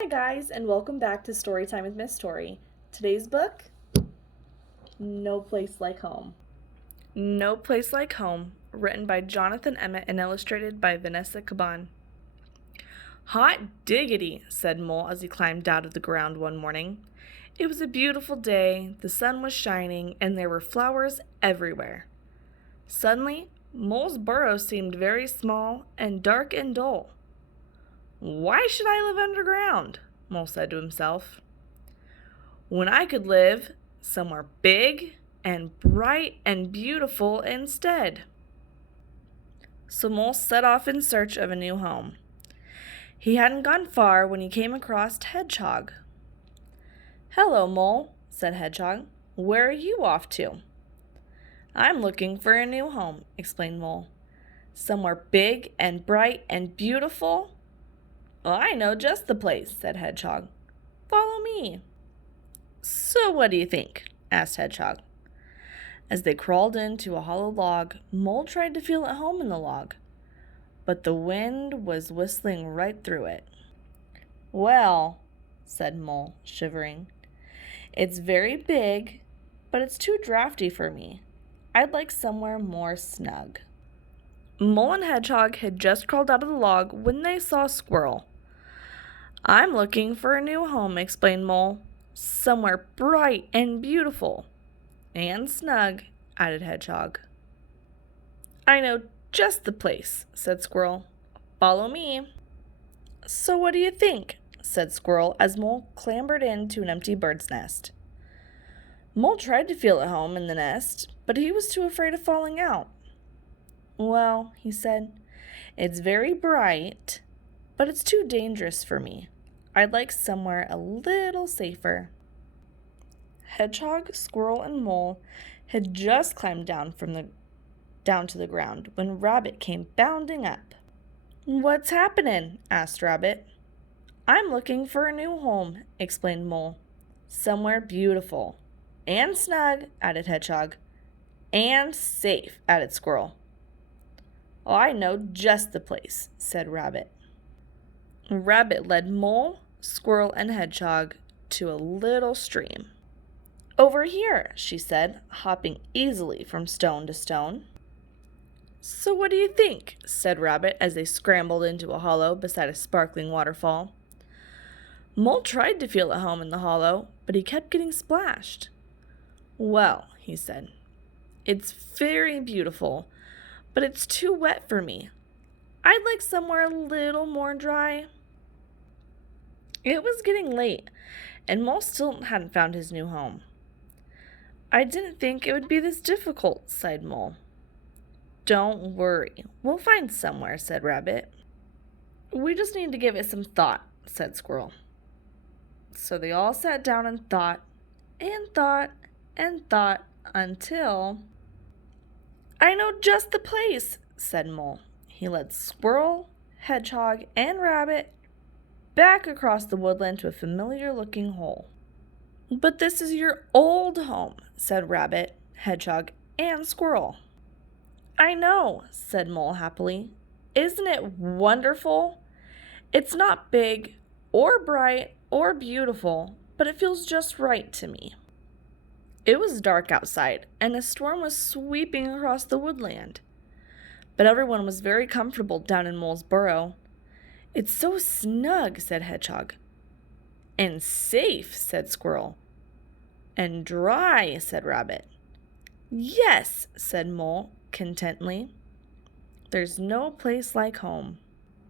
Hi guys, and welcome back to Storytime with Miss Tori. Today's book, No Place Like Home. No Place Like Home, written by Jonathan Emmett and illustrated by Vanessa Caban. Hot diggity, said Mole as he climbed out of the ground one morning. It was a beautiful day, the sun was shining, and there were flowers everywhere. Suddenly, Mole's burrow seemed very small and dark and dull. Why should I live underground? Mole said to himself. When I could live somewhere big and bright and beautiful instead. So Mole set off in search of a new home. He hadn't gone far when he came across Hedgehog. Hello, Mole, said Hedgehog. Where are you off to? I'm looking for a new home, explained Mole. Somewhere big and bright and beautiful? Well, I know just the place, said Hedgehog. Follow me. So what do you think? Asked Hedgehog. As they crawled into a hollow log, Mole tried to feel at home in the log, but the wind was whistling right through it. Well, said Mole, shivering, it's very big, but it's too drafty for me. I'd like somewhere more snug. Mole and Hedgehog had just crawled out of the log when they saw Squirrel. I'm looking for a new home, explained Mole. Somewhere bright and beautiful. And snug, added Hedgehog. I know just the place, said Squirrel. Follow me. So what do you think? Said Squirrel as Mole clambered into an empty bird's nest. Mole tried to feel at home in the nest, but he was too afraid of falling out. Well, he said, it's very bright, but it's too dangerous for me. I'd like somewhere a little safer. Hedgehog, Squirrel, and Mole had just climbed down to the ground when Rabbit came bounding up. What's happening? Asked Rabbit. I'm looking for a new home, explained Mole. Somewhere beautiful. And snug, added Hedgehog. And safe, added Squirrel. Oh, I know just the place, said Rabbit. Rabbit led Mole, Squirrel, and Hedgehog to a little stream. Over here, she said, hopping easily from stone to stone. So what do you think? Said Rabbit as they scrambled into a hollow beside a sparkling waterfall. Mole tried to feel at home in the hollow, but he kept getting splashed. Well, he said, it's very beautiful, but it's too wet for me. I'd like somewhere a little more dry. It was getting late, and Mole still hadn't found his new home. I didn't think it would be this difficult, sighed Mole. Don't worry, we'll find somewhere, said Rabbit. We just need to give it some thought, said Squirrel. So they all sat down and thought, and thought, and thought, until... I know just the place, said Mole. He led Squirrel, Hedgehog, and Rabbit back across the woodland to a familiar-looking hole. But this is your old home, said Rabbit, Hedgehog, and Squirrel. I know, said Mole happily. Isn't it wonderful? It's not big or bright or beautiful, but it feels just right to me. It was dark outside, and a storm was sweeping across the woodland. But everyone was very comfortable down in Mole's burrow. It's so snug, said Hedgehog. And safe, said Squirrel. And dry, said Rabbit. Yes, said Mole contentedly. There's no place like home.